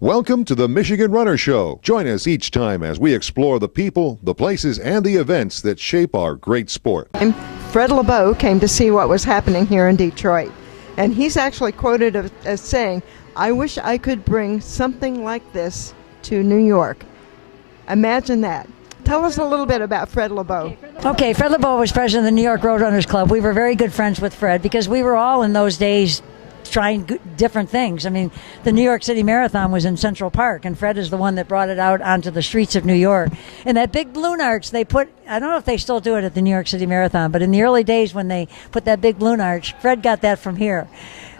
Welcome to the Michigan Runner Show. Join us each time as we explore the people, the places, and the events that shape our great sport. Fred Lebow came to see what was happening here in Detroit, and he's actually quoted as saying, "I wish I could bring something like this to New York." Imagine that. Tell us a little bit about Fred Lebow. Okay, Fred Lebow was president of the New York Roadrunners Club. We were very good friends with Fred because we were all in those days trying different things. I mean, the New York City Marathon was in Central Park, and Fred is the one that brought it out onto the streets of New York. And that big balloon arch they put, I don't know if they still do it at the New York City Marathon, but in the early days when they put that big balloon arch, Fred got that from here.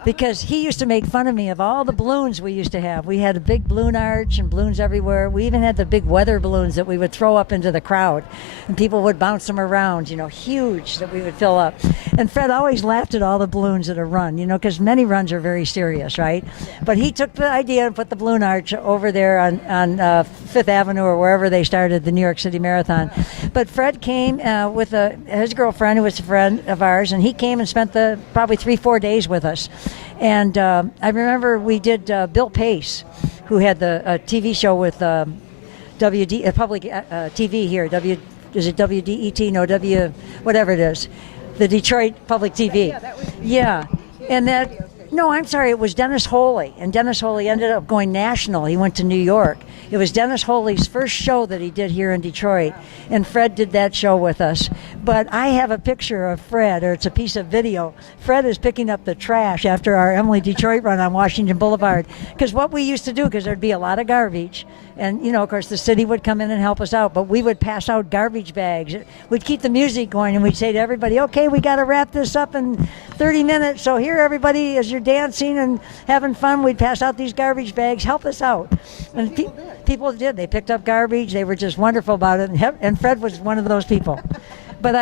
Because he used to make fun of me of all the balloons we used to have. We had a big balloon arch and balloons everywhere. We even had the big weather balloons that we would throw up into the crowd. And people would bounce them around, huge, that we would fill up. And Fred always laughed at all the balloons at a run, because many runs are very serious, right? But he took the idea and put the balloon arch over there on Fifth Avenue or wherever they started the New York City Marathon. But Fred came with his girlfriend, who was a friend of ours, and he came and spent probably 3-4 days with us. And I remember we did Bill Pace, who had the TV show with WD public TV here. Is it WDET? No, whatever it is, the Detroit Public TV. Yeah, and that. No, I'm sorry, it was Dennis Holy, and Dennis Holy ended up going national. He went to New York. It was Dennis Holy's first show that he did here in Detroit, and Fred did that show with us. But I have a picture of Fred, or it's a piece of video. Fred is picking up the trash after our Emily Detroit run on Washington Boulevard, because what we used to do, because there'd be a lot of garbage, and, of course, the city would come in and help us out, but we would pass out garbage bags. We'd keep the music going, and we'd say to everybody, okay, we got to wrap this up in 30 minutes, so here, everybody, as you're dancing and having fun, we'd pass out these garbage bags, help us out. And people did. They picked up garbage. They were just wonderful about it, and Fred was one of those people. But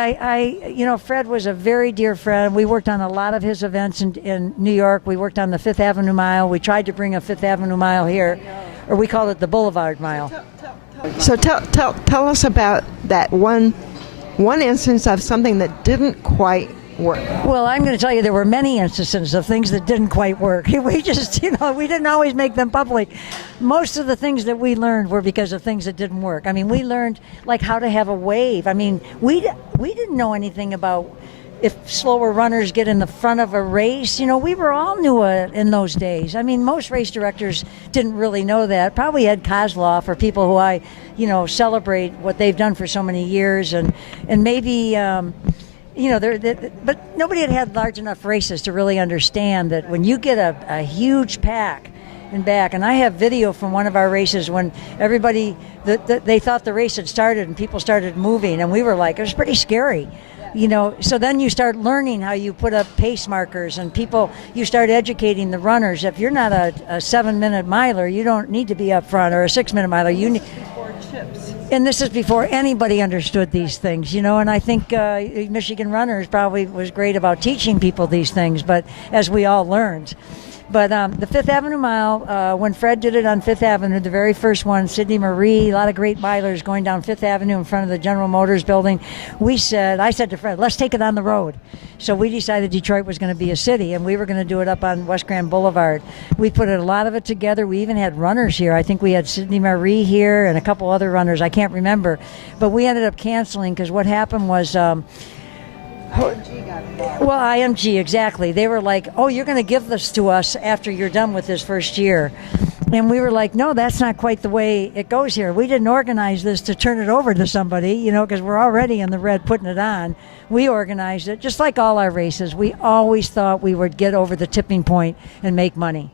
Fred was a very dear friend. We worked on a lot of his events in New York. We worked on the Fifth Avenue Mile. We tried to bring a Fifth Avenue Mile here, or we called it the Boulevard Mile. So tell us about that one instance of something that didn't quite work. Well, I'm going to tell you there were many instances of things that didn't quite work. We just, we didn't always make them public. Most of the things that we learned were because of things that didn't work. I mean, we learned like how to have a wave. I mean, we didn't know anything about if slower runners get in the front of a race. We were all new in those days. I mean, most race directors didn't really know that. Probably Ed Kozloff or people who I, celebrate what they've done for so many years, and maybe. But nobody had large enough races to really understand that when you get a huge pack in back, and I have video from one of our races when everybody, they thought the race had started and people started moving, and we were like, it was pretty scary. So then you start learning how you put up pace markers, and you start educating the runners. If you're not a 7-minute miler, you don't need to be up front, or a 6-minute miler. You need chips. And this is before anybody understood these things, and I think Michigan Runners probably was great about teaching people these things, but as we all learned. But the Fifth Avenue Mile, when Fred did it on Fifth Avenue, the very first one, Sidney Marie, a lot of great milers going down Fifth Avenue in front of the General Motors building, I said to Fred, let's take it on the road. So we decided Detroit was going to be a city, and we were going to do it up on West Grand Boulevard. We put a lot of it together. We even had runners here. I think we had Sidney Marie here and a couple other runners. I can't remember. But we ended up canceling because what happened was... IMG got involved. Well, IMG, exactly. They were like, oh, you're going to give this to us after you're done with this first year. And we were like, no, that's not quite the way it goes here. We didn't organize this to turn it over to somebody, because we're already in the red putting it on. We organized it, just like all our races. We always thought we would get over the tipping point and make money.